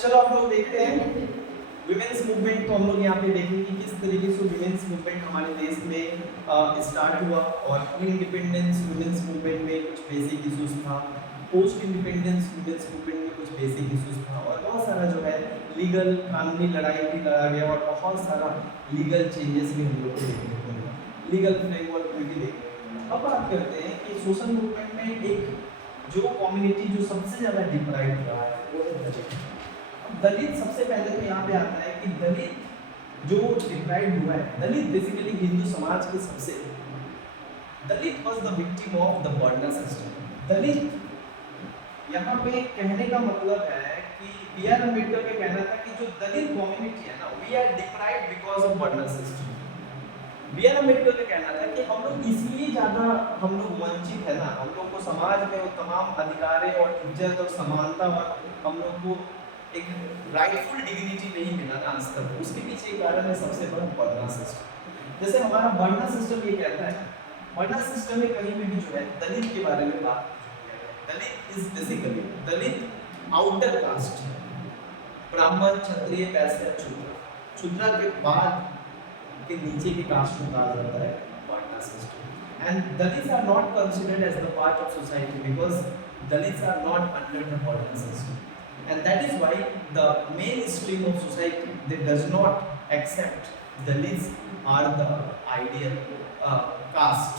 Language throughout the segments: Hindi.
चलो आप लोग देखते हैं विमेंस मूवमेंट। तो हम लोग यहाँ पे देखेंगे कि किस तरीके से विमेंस मूवमेंट हमारे देश में स्टार्ट हुआ और प्री इंडिपेंडेंस विमेंस मूवमेंट में कुछ बेसिक इश्यूज था, पोस्ट इंडिपेंडेंस विमेंस मूवमेंट में कुछ बेसिक इश्यूज था, और बहुत सारा जो है लीगल कानूनी लड़ाई भी लड़ा गया और बहुत सारा लीगल चेंजेस भी हम लोग को देखने को मिला, लीगल फ्रेमवर्क में भी देखने को मिला। अब बात करते हैं कि सोशल मूवमेंट में एक जो कम्युनिटी जो सबसे ज़्यादा डिप्राइव रहा है वो है दलित। दलित सबसे पहले तो यहाँ पे आता है कि दलित जो डिप्राइव हुआ है, दलित बेसिकली हिंदू समाज के सबसे, Dalit was the victim of the varna system. Dalit यहाँ पे कहने का मतलब है कि बी आर अम्बेडकर का कहना था कि जो दलित कम्युनिटी है ना, we are deprive because of varna system. B R Ambedkar का कहना था कि हम लोग इसलिए ज़्यादा हम लोग वंचित है ना, हम लोग को समाज में वो तमाम अधिकार और इज्जत और समानता और हम लोग को एक राइटफुल डिग्निटी नहीं मिला ना आज तक, उसके पीछे एक कारण है सबसे बड़ा बर्नर सिस्टम। जैसे हमारा बर्नर सिस्टम ये कहता है, बर्नर सिस्टम में कहीं भी जो है दलित के बारे में बात नहीं है। Dalit is basically Dalit outer caste, Brahmin Kshatriya वैश्य शूद्र, शूद्र के बाद के नीचे के कास्ट को कहा जाता है varna system. And Dalits are not considered as the part of society because Dalits are not under the varna system, and that is why the mainstream of society they does not accept Dalits are the ideal caste।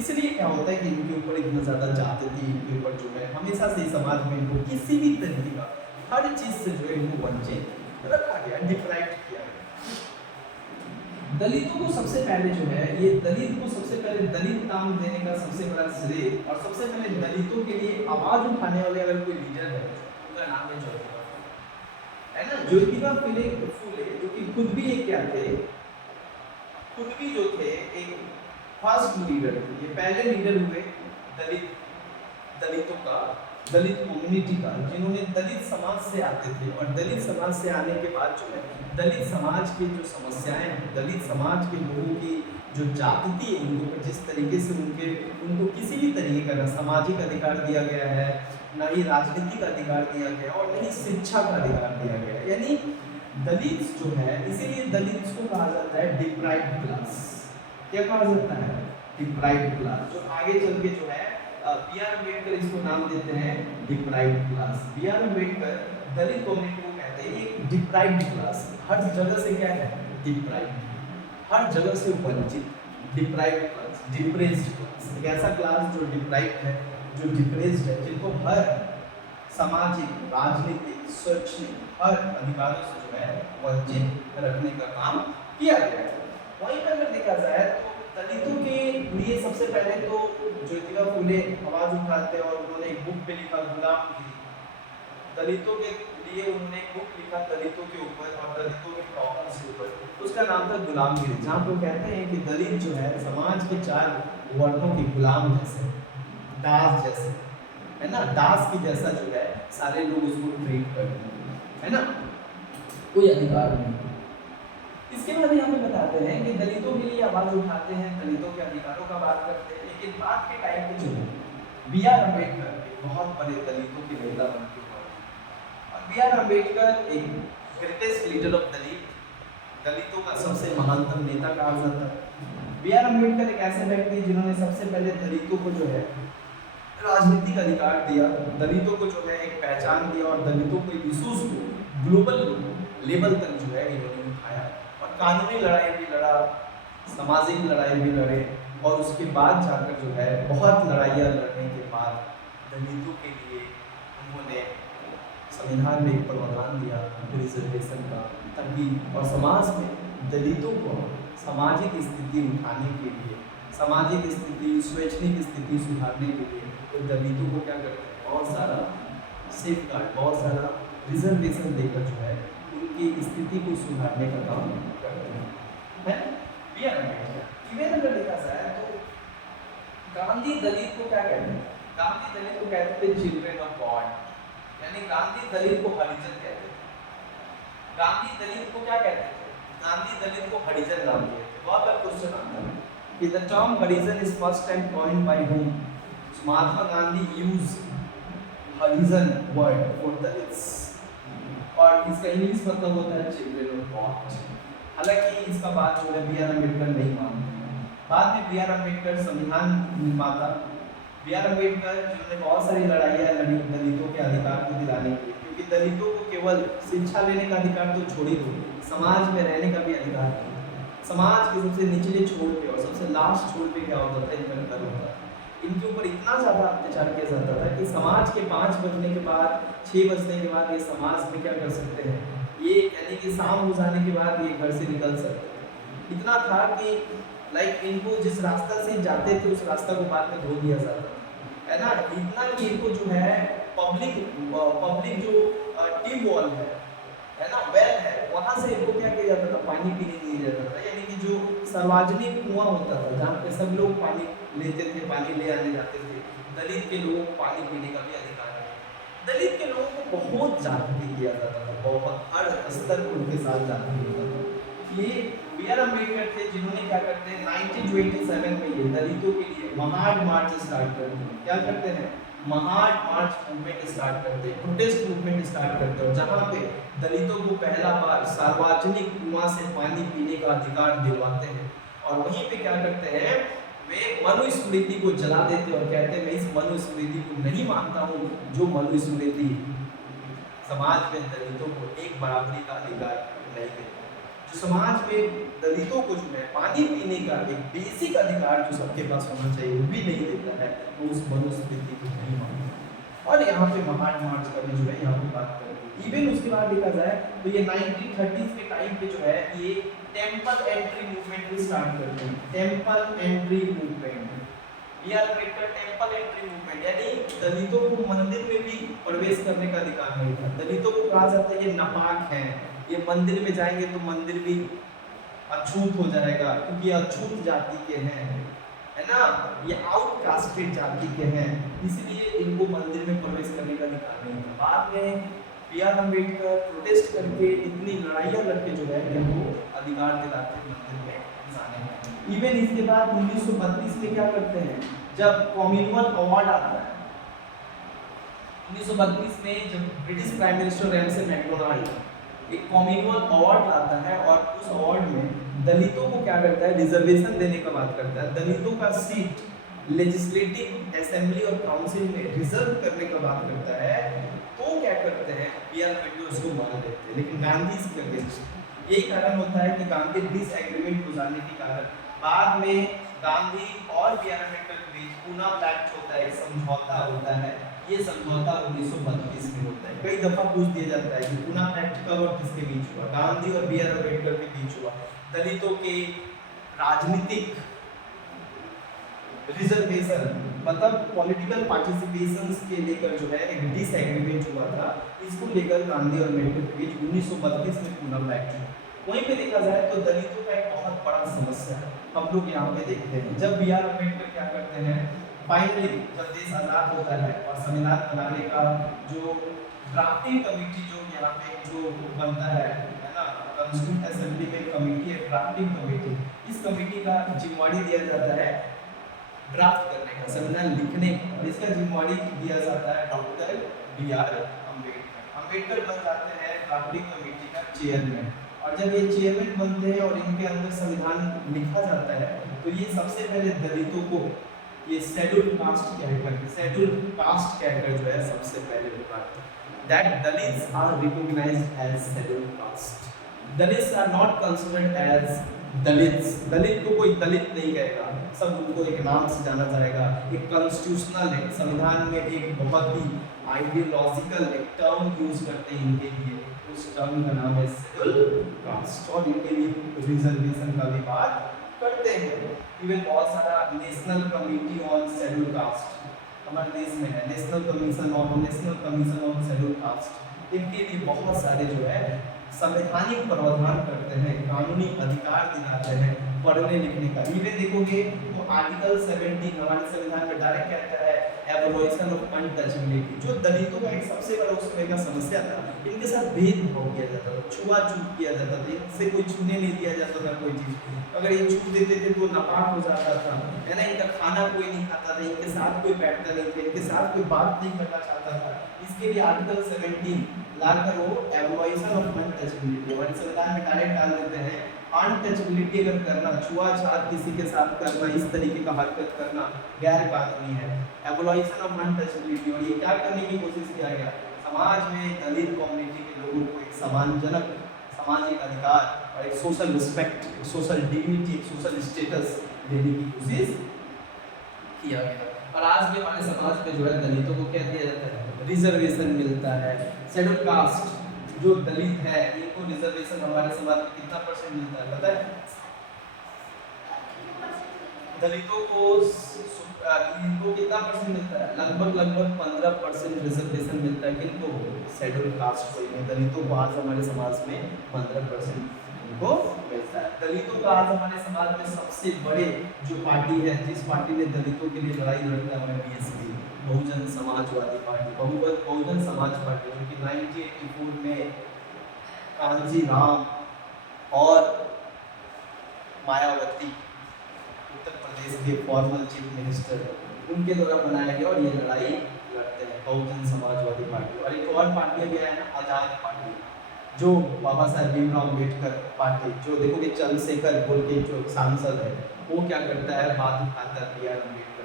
इसलिए क्या होता है कि इनके ऊपर इतना ज़्यादा जाति, इनके ऊपर जो है हमेशा से समाज में इनको किसी भी तरीके का हर चीज़ से जो है इनको वंचित रखा गया, डिप्राइव किया गया। दलितों को सबसे पहले जो है ये दलित को सबसे पहले दलित नाम देने का सबसे बड़ा श्रेय और सबसे पहले दलितों के लिए आवाज़ उठाने वाले अगर कोई लीडर है का नाम है ज्योतिबा, है ना। ज्योतिबा फुले जो कि खुद भी एक क्या थे, खुद भी जो थे एक फर्स्ट लीडर, ये पहले लीडर हुए दलितों का, दलित कम्युनिटी का, जिन्होंने दलित समाज से आते थे और दलित समाज से आने के बाद जो है दलित समाज की जो समस्याएं हैं, दलित समाज के लोगों की जो जाति थी उनको जिस तरीके से उनको किसी भी तरीके का ना सामाजिक अधिकार दिया गया है, ना ही राजनीतिक अधिकार दिया गया और ना ही शिक्षा का अधिकार दिया गया, यानी दलित जो है, इसीलिए दलित को कहा जाता है डिप्राइव्ड क्लास। क्या कहा जाता है? Deprived class. जो आगे चल के जो है बी आर अम्बेडकर इसको नाम देते हैं deprived class. B R Ambedkar Dalit community को कहते हैं एक डिप्राइव्ड क्लास, हर जगह से क्या है डिप्राइव्ड, हर जगह से वंचित, डिप्राइव्ड क्लास, डिप्रेस्ड क्लास, एक ऐसा क्लास जो डिप्राइव्ड है, जो डिप्रेस्ड है, जिनको हर सामाजिक, राजनीतिक, शैक्षणिक हर अधिकारों से जो है वंचित रखने का काम किया गया है। वहीं पर अगर देखा जाए तो दलितों के लिए सबसे पहले तो ज्योतिबा फुले आवाज उठाते हैं और उन्होंने एक बुक पे लिखा गुलामगिरी। दलितों के लिए उन्होंने एक बुक लिखा दलितों के ऊपर और दलितों के प्रॉब्लम्स के ऊपर, उसका नाम था गुलामगिरी, जहाँ पे वो कहते हैं कि दलित जो है समाज के 4 वर्णों के गुलाम जैसे, दास जैसे, है ना, दास की जैसा जो है सारे लोग उसको ट्रीट करते हैं, है ना, कोई अधिकार नहीं। इसके बाद यहाँ पे बताते हैं कि दलितों के लिए आवाज उठाते हैं, दलितों के अधिकारों का बात करते हैं, लेकिन बात के टाइम पे जो है बी आर अम्बेडकर एक बहुत बड़े दलितों के नेता बन के और बी आर अम्बेडकर एक ग्रेटेस्ट लीडर ऑफ दलित, दलितों का सबसे महानतम नेता कहा जाता है। बी आर अम्बेडकर एक ऐसे व्यक्ति जिन्होंने सबसे पहले दलितों को जो है राजनीतिक अधिकार दिया, दलितों को जो है एक पहचान दिया और दलितों के इश्यूज को ग्लोबल लेवल तक जो है इन्होंने उठाया और कानूनी लड़ाई भी लड़ा, सामाजिक लड़ाई भी लड़े और उसके बाद जाकर जो है बहुत लड़ाइयाँ लड़ने के बाद दलितों के लिए उन्होंने संविधान में एक प्रावधान दिया रिजर्वेशन का, ताकि और समाज में दलितों को सामाजिक स्थिति उठाने के लिए, सामाजिक स्थिति, शैक्षणिक स्थिति सुधारने के लिए तो दलितों को क्या करते हैं, बहुत सारा सेफगार्ड, बहुत सारा रिजर्वेशन देकर जो है उनकी स्थिति को सुधारने का काम करते हैं, है बी आर अम्बेडकर। इवन अगर देखा जाए तो गांधी दलित को क्या कहते हैं? गांधी दलित को कहते थे चिल्ड्रन ऑफ गॉड, यानी गांधी दलित को हरिजन कहते थे। गांधी दलित को क्या कहते थे? गांधी दलित को हरिजन नाम दिए थे। बहुत बार क्वेश्चन आता है कि the term Harijan is first time coined bye whom? Mahatma Gandhi use Harijan word for Dalits. और इसका इंग्लिश मतलब होता है चिल्ड्रन ऑफ गॉड। हालांकि इसका बात जो है बी आर अम्बेडकर नहीं मानते। बाद में बी आर अम्बेडकर संविधान निर्माता बी आर अम्बेडकर जिन्होंने बहुत सारी लड़ाइयाँ लड़ी दलितों के अधिकार को दिलाने के लिए, क्योंकि दलितों को केवल शिक्षा लेने का अधिकार तो छोड़ ही दो, समाज में रहने का भी अधिकार नहीं। समाज के सबसे निचले छोर पे और सबसे लास्ट छोर पे क्या होता था, इनका घर होता था। इनके ऊपर इतना ज़्यादा अत्याचार किया जाता था कि समाज के 5 बजने के बाद 6 बजने के बाद ये समाज में क्या कर सकते हैं, ये यानी कि शाम हो जाने के बाद ये घर से निकल सकते हैं। इतना था कि लाइक इनको जिस रास्ता से जाते थे उस रास्ता को बाद में धो दिया जाता है ना। इतना कि इनको जो है पब्लिक जो ट्यूब वॉल है ना, वेल है, वहाँ से इनको क्या किया जाता था, पानी पीने दिया जाता था। यानी कि जो सार्वजनिक कुआं होता था जहाँ पे सब लोग पानी लेते थे, पानी ले आने जाते थे, दलित के लोगों को पानी पीने का भी अधिकार है। दलित के लोगों को बहुत जागृति किया जाता था, बहुत हर स्तर पर उनके साथ जागृति होता था। ये बी आर अम्बेडकर थे जिन्होंने क्या करते हैं 1927 में ये दलितों के लिए महाड मार्च स्टार्ट करते हैं। क्या करते हैं, महाड मार्च मूवमेंट स्टार्ट करते हैं, प्रोटेस्ट मूवमेंट स्टार्ट करते हैं, और जहाँ पे दलितों को पहला बार सार्वजनिक कुआं से पानी पीने का अधिकार दिलवाते हैं। और वहीं पे क्या करते हैं, वे मनुस्मृति को जला देते हैं और कहते हैं मैं इस मनुस्मृति को नहीं मानता हूँ, जो मनुस्मृति समाज में दलितों को एक बराबरी का अधिकार नहीं देता, जो समाज में दलितों को जो है पानी पीने का एक बेसिक अधिकार जो सबके पास होना चाहिए वो भी नहीं देता है, वो उस मनुस्मृति को नहीं मानता। और यहाँ पे महान मार्च का भी जो है यहाँ पे बात करें। इवन उसके बाद देखा जाए तो ये 1930s के टाइम पे जो है ये टेम्पल एंट्री मूवमेंट भी स्टार्ट करते हैं। Temple entry movement, B R Ambedkar temple entry movement, यानी दलितों को मंदिर में भी प्रवेश करने का अधिकार नहीं था। दलितों को कहा जाता है ये नापाक है, ये मंदिर में जाएंगे तो मंदिर भी अछूत हो जाएगा क्योंकि अछूत जाति के हैं, है ना, ये आउटकास्टेड जाति के हैं, इसलिए इनको मंदिर में प्रवेश करने का अधिकार नहीं था। बाद में बी आर अम्बेडकर प्रोटेस्ट करके इतनी लड़ाइयाँ लड़के जो है इनको अधिकार दिलाते मंदिर में जाने का। इवन इसके बाद 1932 में क्या करते हैं, जब कॉमनवेल्थ अवार्ड आता है 1932 में, जब British prime minister Ramsay MacDonald एक कॉमनवेल्थ अवार्ड लाता है और उस अवार्ड में दलितों को क्या करता है, रिजर्वेशन देने का बात करता है। दलितों का सीट लेजिस्लेटिव असेंबली और काउंसिल में रिजर्व करने का बात करता है, तो क्या करते हैं बी आर अम्बेडकर उसको मान लेते हैं। लेकिन गांधी इसके अगेंस्ट, यही कारण होता है कि गांधी डिसएग्रीमेंट हो जाने के कारण बाद में गांधी और बी आर अम्बेडकर के बीच पूना पैक्ट होता है, समझौता होता है। ये समझौता 1932 में होता है। कई दफा पूछ दिया जाता है कि पूना पैक्ट कब और किसके बीच हुआ, गांधी और बी आर अम्बेडकर के बीच हुआ। दलितों के राजनीतिक रिजर्वेशन मतलब पॉलिटिकल पार्टिसिपेशन के लेकर जो है एक डिसएग्रीमेंट हुआ था, इसको लेकर गांधी और अम्बेडकर के बीच 1932 में पूना पैक्ट हुआ। वहीं पे देखा जाए तो दलितों का एक बहुत बड़ा समस्या है, हम लोग यहाँ पे देखते हैं। जब बी आर अम्बेडकर क्या करते हैं, फाइनली जब देश आज़ाद होता है और संविधान बनाने का जो ड्राफ्टिंग कमेटी जो यहाँ पे जो बनता है ना, कॉन्स्टिट्यूंट असेंबली में कमेटी है ड्राफ्टिंग कमेटी, इस कमेटी का जिम्मेवारी दिया जाता है ड्राफ्ट करने का, संविधान लिखने का, और इसका जिम्मेवारी दिया जाता है doctor B R Ambedkar. Ambedkar बन जाते हैं ड्राफ्टिंग कमेटी का चेयरमैन, और जब ये चेयरमैन बनते हैं और इनके अंदर संविधान लिखा जाता है तो ये सबसे पहले दलितों को ये शेड्यूल कास्ट कहकर जो है सबसे पहले बताते हैं that Dalits are recognised as schedule caste. Dalits are not considered as Dalits, Dalit को कोई दलित नहीं कहेगा, सब उनको एक नाम से जाना जाएगा। एक कॉन्स्टिट्यूशनल एक संविधान में एक बहुत ही आइडियोलॉजिकल एक टर्म यूज करते हैं इनके लिए, उस टर्म का नाम है शेड्यूल कास्ट, और इनके लिए रिजर्वेशन का भी बात करते हैं। इवन बहुत सारा national committee on schedule caste हमारे देश में है, national commission on schedule caste, इनके लिए बहुत सारे जो है संवैधानिक प्रावधान करते हैं, कानूनी अधिकार दिलाते हैं पढ़ने लिखने का। इवन देखोगे तो आर्टिकल 17 हमारे संविधान में डायरेक्ट कहता है एबोलिशन ऑफ अनटचेबिलिटी, जो दलितों का एक सबसे बड़ा उस समय का समस्या था, इनके साथ भेदभाव किया जाता था, छुआछूत किया जाता था, इनसे कोई छूने नहीं दिया जाता था कोई चीज़, अगर ये छू देते थे तो नापाक हो जाता था, है ना, इनका खाना कोई नहीं खाता था, इनके साथ कोई बैठता नहीं था, इनके साथ कोई बात नहीं करना चाहता था। इसके लिए आर्टिकल 17 लाकर वो एवोल्यूशन ऑफ अनटचेबिलिटी, हमारे संविधान में डायरेक्ट डाल देते हैं अनटचेबिलिटी अगर करना, छुआछात किसी के साथ करना, इस तरीके का हरकत करना गैर कानूनी है। एवोल्यूशन ऑफ अनटचेबिलिटी, और ये क्या करने की कोशिश किया गया, समाज में दलित कम्युनिटी के लोगों को एक सम्मानजनक सामाजिक अधिकार और एक सोशल रिस्पेक्ट, एक सोशल डिग्निटी, एक सोशल स्टेटस देने की कोशिश किया गया। और आज भी हमारे समाज में जो है दलितों को क्या दिया जाता है, रिजर्वेशन मिलता है। शेड्यूल कास्ट जो दलित है इनको रिजर्वेशन हमारे समाज में कितना परसेंट मिलता है पता है? दलितों को इनको कितना परसेंट मिलता है? लगभग 15% रिजर्वेशन मिलता है। किनको? शेड्यूल कास्ट को। इन्हें दलितों को आज हमारे समाज में 15% इनको मिलता है। दलितों का आज हमारे समाज में सबसे बड़े जो पार्टी है, जिस पार्टी ने दलितों के लिए लड़ाई लड़ता है, BSP, Bahujan Samajwadi party, Bahujan Samaj party, जो कि 1984 में कांजी राम और मायावती, उत्तर प्रदेश के फॉर्मर चीफ मिनिस्टर, उनके द्वारा बनाया गया और ये लड़ाई लड़ते हैं बहुजन समाजवादी पार्टी। और एक और पार्टी भी है ना, आजाद पार्टी, जो बाबा साहेब भीमराव अम्बेडकर पार्टी, जो देखोगे चंद्रशेखर बोल के जो सांसद है, वो क्या करता है, बात उठाता है बी आर अम्बेडकर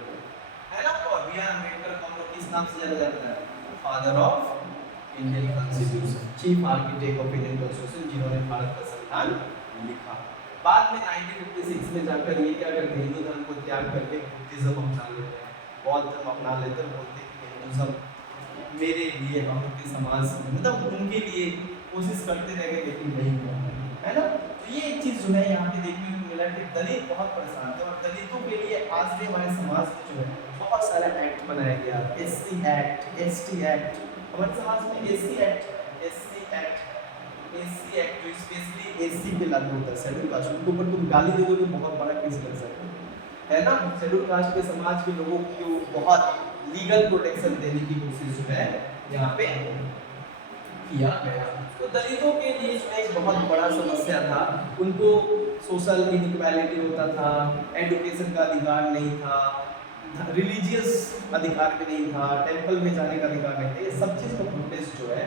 है ना। और बी आर अम्बेडकर को हम लोग किस नाम से जाना जाता है? Father of Indian constitution, chief architect of Indian constitution, जिन्होंने भारत का संविधान लिखा। बाद में 1956 में जाकर ये क्या करते हैं, हिंदू धर्म को त्याग करके बुद्धिज्म अपना लेते हैं, बौद्ध धर्म अपना लेते हैं, बोलते हैं कि हिंदुज्म मेरे लिए, हम लोग के समाज, मतलब उनके लिए कोशिश करते रह गए, लेकिन नहीं हुआ, है ना। तो ये एक चीज़ जो है यहाँ पे देखने को मिला कि दलित बहुत परेशान थे, और दलितों के लिए आज भी हमारे समाज में जो है बहुत सारा एक्ट बनाया गया, SC एक्ट, ST एक्ट, हमारे समाज में SC एक्ट, SC एक्ट जो स्पेशली SC पे लागू होता है, शेड्यूल कास्ट। उनके ऊपर तुम गाली दे दो तो बहुत बड़ा केस कर सकते हो, है ना। शेड्यूल कास्ट के समाज के लोगों को बहुत लीगल प्रोटेक्शन देने की कोशिश जो है यहाँ पे किया गया। तो दलितों के लिए जो एक बहुत बड़ा समस्या था, उनको सोशल इनइक्वालिटी होता था, एजुकेशन का अधिकार नहीं था, रिलीजियस अधिकार भी नहीं था, टेंपल में जाने का अधिकार नहीं था। ये सब चीज़ का प्रोटेस्ट जो है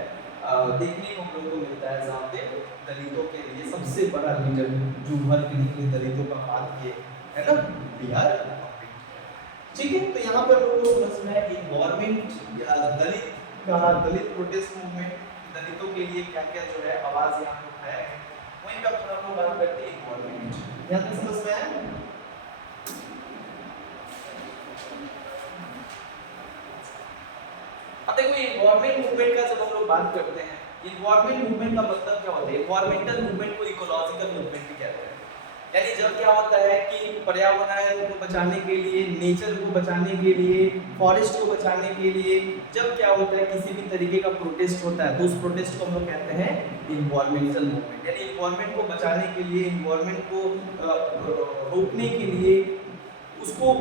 देखने को हम लोग को मिलता है, जहाँ पे दलितों के लिए सबसे बड़ा लीडर जो उभर के निकले दलितों का बात किए, है ना, बी आर अम्बेडकर। ठीक है, तो यहाँ पर लोगों को समझ में है कि गवर्नमेंट या दलित प्रोटेस्ट मूवमेंट, दलितों के लिए क्या क्या जो है आवाज यहाँ पे उठाया है, वहीं पे हम लोग बात करते हैं गवर्नमेंट। यहाँ तक समझ में आया? अब देखो इन्वायरमेंट मूवमेंट का जब हम लोग बात करते हैं, इन्वायरमेंट मूवमेंट का मतलब क्या होता है? इन्वायरमेंटल मूवमेंट को इकोलॉजिकल मूवमेंट भी कहते हैं। यानी जब क्या होता है कि पर्यावरण को बचाने के लिए, नेचर को बचाने के लिए, फॉरेस्ट को बचाने के लिए जब क्या होता है किसी भी तरीके का प्रोटेस्ट होता है, तो उस प्रोटेस्ट को हम लोग कहते हैं इन्वायरमेंटल मूवमेंट। यानी इन्वायरमेंट को बचाने के लिए, इन्वायरमेंट को रोकने के लिए, उसको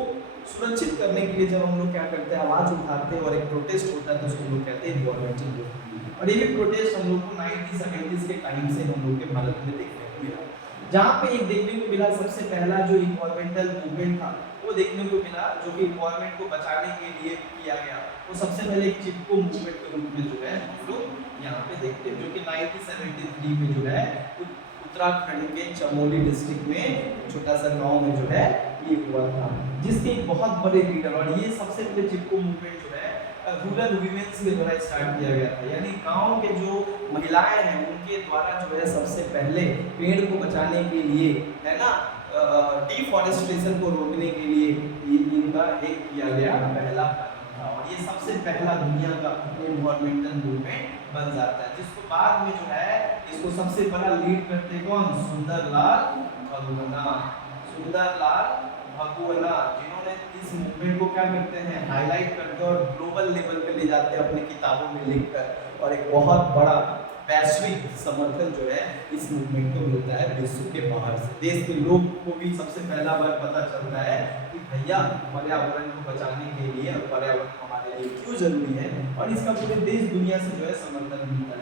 सुरक्षित करने के लिए जब हम लोग क्या करते हैं, आवाज़ उठाते हैं और एक प्रोटेस्ट होता है, तो उसको लोग कहते हैं इन्वायरमेंटल मूवमेंट। और ये भी प्रोटेस्ट हम लोग को 1970s के टाइम से हम लोग के भारत में देखने को मिला। जहाँ पे एक देखने को मिला सबसे पहला जो इन्वायरमेंटल मूवमेंट था, वो देखने को मिला जो कि इन्वायरमेंट को बचाने के लिए किया गया। वो सबसे पहले एक चिपको मूवमेंट के रूप में जो है हम लोग यहाँ पे देखते हैं, जो कि 1973 में जो है उत्तराखंड के चमोली डिस्ट्रिक्ट में छोटा सा गांव में जो है ये हुआ था, जिसके एक बहुत बड़े लीडर, और ये सबसे पहले चिपको मूवमेंट जो है रूरल वीमेंस के द्वारा स्टार्ट किया गया था। यानी गांव के जो महिलाएं हैं उनके द्वारा जो है सबसे पहले पेड़ को बचाने के लिए, है ना, डिफॉरेस्टेशन को रोकने के लिए इनका एक किया गया पहला कदम था। और ये सबसे पहला दुनिया का इन्वायरमेंटल मूवमेंट बन जाता है, जिसको बाद में जो है इसको सबसे बड़ा लीड करते कौन? सुंदरलाल भगवना। सुंदरलाल भगवना जिन्होंने इस मूवमेंट को क्या करते हैं, हाईलाइट करते हैं और ग्लोबल लेवल पे ले जाते हैं अपनी किताबों में लिखकर, और एक बहुत बड़ा वैश्विक समर्थन जो है इस मूवमेंट को मिलता है विश्व के बाहर से। देश के लोग को भी सबसे पहला बार पता चलता है कि भैया पर्यावरण को बचाने के लिए और पर्यावरण हमारे लिए क्यों जरूरी है, और इसका पूरे देश दुनिया से जो है समर्थन मिलता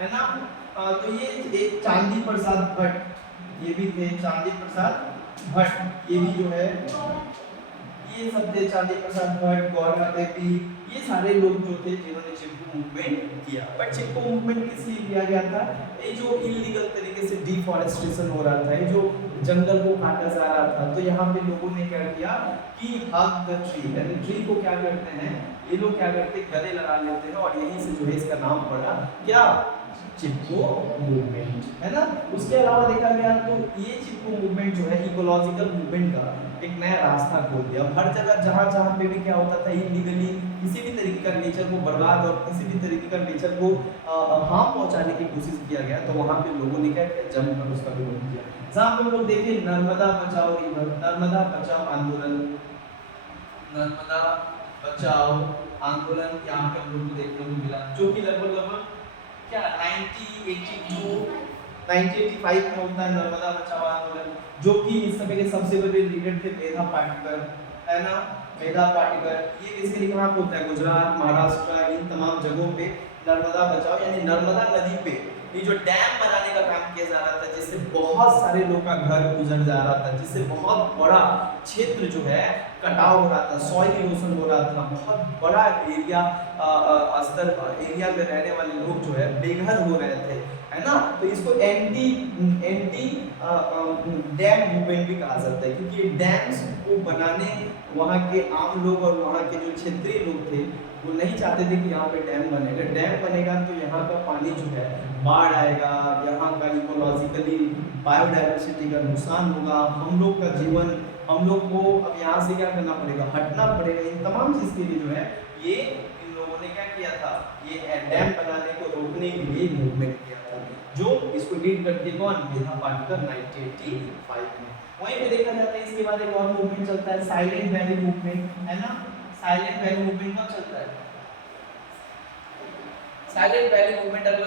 है ना। तो ये एक चांदी प्रसाद भट्ट, ये भी थे चांदी प्रसाद भट्ट, ये भी जो है ये सब थे, चांदी प्रसाद भट्ट, गौरा देवी, ये सारे लोग जो थे जिन्होंने चिपको मूवमेंट किया। बट चिपको मूवमेंट किस लिए किया गया था? ये जो इलीगल तरीके से डिफॉरेस्टेशन हो रहा था, ये जो जंगल को काटा जा रहा था, तो यहाँ पे लोगों ने क्या किया कि हग द ट्री, यानी ट्री को क्या करते हैं ये लोग, क्या करते हैं गले लगा लेते हैं, और यहीं से जो है इसका नाम पड़ा क्या, चिपको मूवमेंट, है ना। उसके अलावा देखा गया तो ये चिपको मूवमेंट जो है इकोलॉजिकल मूवमेंट का एक नया रास्ता खोल दिया। हर जगह जहाँ जहाँ पे भी क्या होता था, इलीगली किसी भी तरीके का नेचर को बर्बाद और किसी भी तरीके का नेचर को हार्म पहुंचाने की कोशिश किया गया, तो वहाँ पे लोगों ने क्या किया, जमकर उसका विरोध किया। जहाँ पे हम लोग देखें नर्मदा बचाओ रिवर, नर्मदा बचाओ आंदोलन, नर्मदा बचाओ आंदोलन यहाँ पे हम लोग को देखने को मिला, जो कि लगभग क्या 1982 1985 में होता है नर्मदा बचाओ आंदोलन, जो कि इस समय के सबसे बड़े लीडर थे मेधा पाटकर, है ना। मेधा पाटकर ये बेसिकली कहाँ पे होता है, गुजरात, महाराष्ट्र, इन तमाम जगहों पे नर्मदा बचाओ यानी नर्मदा नदी पे ये जो डैम बनाने का काम किया जा रहा था, जिससे बहुत सारे लोगों का घर गुजर जा रहा था, जिससे बहुत बड़ा क्षेत्र जो है कटाव हो रहा था, सॉइल इरोजन हो रहा था, बहुत बड़ा एरिया स्तर एरिया में रहने वाले लोग जो है बेघर हो रहे थे, है ना। तो इसको एंटी एंटी डैम मूवमेंट भी कहा जाता है, क्योंकि डैम्स को बनाने वहाँ के आम लोग और वहाँ के जो क्षेत्रीय लोग थे वो नहीं चाहते थे कि यहाँ पे डैम बनेगा। डैम बनेगा तो यहाँ का पानी जो है बाढ़ आएगा, यहाँ का इकोलॉजिकली बायोडाइवर्सिटी का नुकसान होगा, हम लोग का जीवन, हम लोग को अब यहाँ से क्या करना पड़ेगा, हटना पड़ेगा। इन तमाम चीज़ के लिए जो है ये इन लोगों ने क्या किया था, ये डैम बनाने को रोकने के लिए मूवमेंट किया था, जो इसको लीड करती कौन, मेधा पाटकर 1985 में। वहीं पे देखा जाता है इसके बाद एक और मूवमेंट चलता है साइलेंट वैली मूवमेंट, है ना। साइलेंट वैली मूवमेंट कब चलता है, साइलेंट वैली मूवमेंट अगर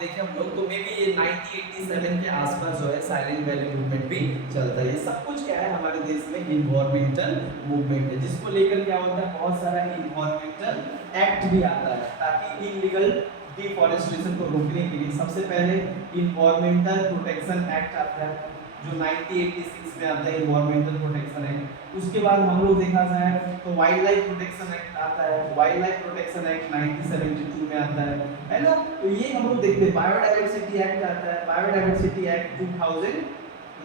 देखे हम लोग तो मे बी ये 1987 के आसपास जो है साइलेंट वैली मूवमेंट भी चलता है। ये सब कुछ क्या है, हमारे देश में इन्वायरमेंटल मूवमेंट है, जिसको लेकर क्या होता है, बहुत सारा इन्वायरमेंटल एक्ट भी आता है ताकि इलीगल डिफॉरेस्टेशन को रोकने के लिए। सबसे पहले इन्वायरमेंटल प्रोटेक्शन एक्ट आता है जो 1986 में आता है, इन्वायरमेंटल प्रोटेक्शन एक्ट। उसके बाद हम लोग देखा जाए तो वाइल्ड लाइफ प्रोटेक्शन एक्ट आता है, वाइल्ड लाइफ प्रोटेक्शन एक्ट 1972 में आता है ना। तो ये हम लोग देखते हैं बायोडाइवर्सिटी एक्ट आता है, बायोडाइवर्सिटी एक्ट 2000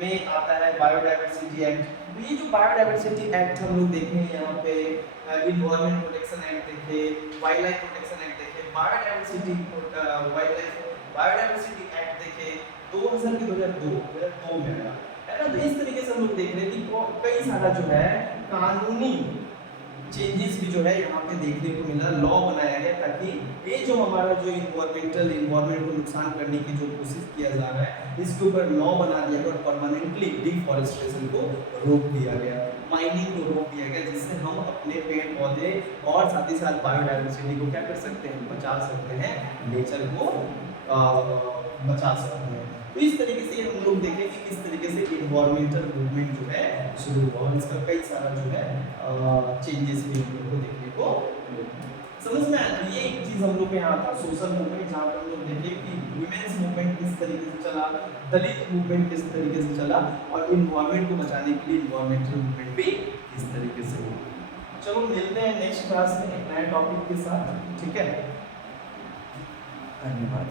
में आता है बायोडाइवर्सिटी एक्ट। तो ये जो बायोडाइवर्सिटी एक्ट हम लोग देखें यहाँ पे, इन्वायरमेंट प्रोटेक्शन एक्ट देखे, वाइल्ड लाइफ प्रोटेक्शन एक्ट देखे, बायोडाइवर्सिटी एक्ट देखे 2000 के 2002 में आया, है ना। तो इस तरीके से हम लोग देख रहे हैं कि कई सारा जो है कानूनी चेंजेस भी जो है यहाँ पे देखने को मिला, लॉ बनाया गया ताकि ये जो हमारा जो इन्वायरमेंट को नुकसान करने की जो कोशिश किया जा रहा है, इसके ऊपर लॉ बना दिया गया और परमानेंटली डिफॉरेस्टेशन को रोक दिया गया, माइनिंग को रोक दिया गया, जिससे हम अपने पेड़ पौधे और साथ ही साथ बायोडाइवर्सिटी को क्या कर सकते हैं, बचा सकते हैं, नेचर को बचा सकते हैं। तो इस तरीके से हम लोग देखें कि किस तरीके से इन्वायरमेंटल मूवमेंट जो है शुरू हुआ और इसका कई सारा जो है चेंजेस भी हम लोग को देखने को समझ में आया। ये एक चीज़ हम लोग के यहाँ था सोशल मूवमेंट, जहाँ पर हम लोग देखें कि वुमेन्स मूवमेंट किस तरीके से चला, दलित मूवमेंट किस तरीके से चला और इन्वायरमेंट को बचाने के लिए इन्वायरमेंटल मूवमेंट भी किस तरीके से हुआ। चलो मिलते हैं नेक्स्ट क्लास में एक नए टॉपिक के साथ, ठीक है। धन्यवाद।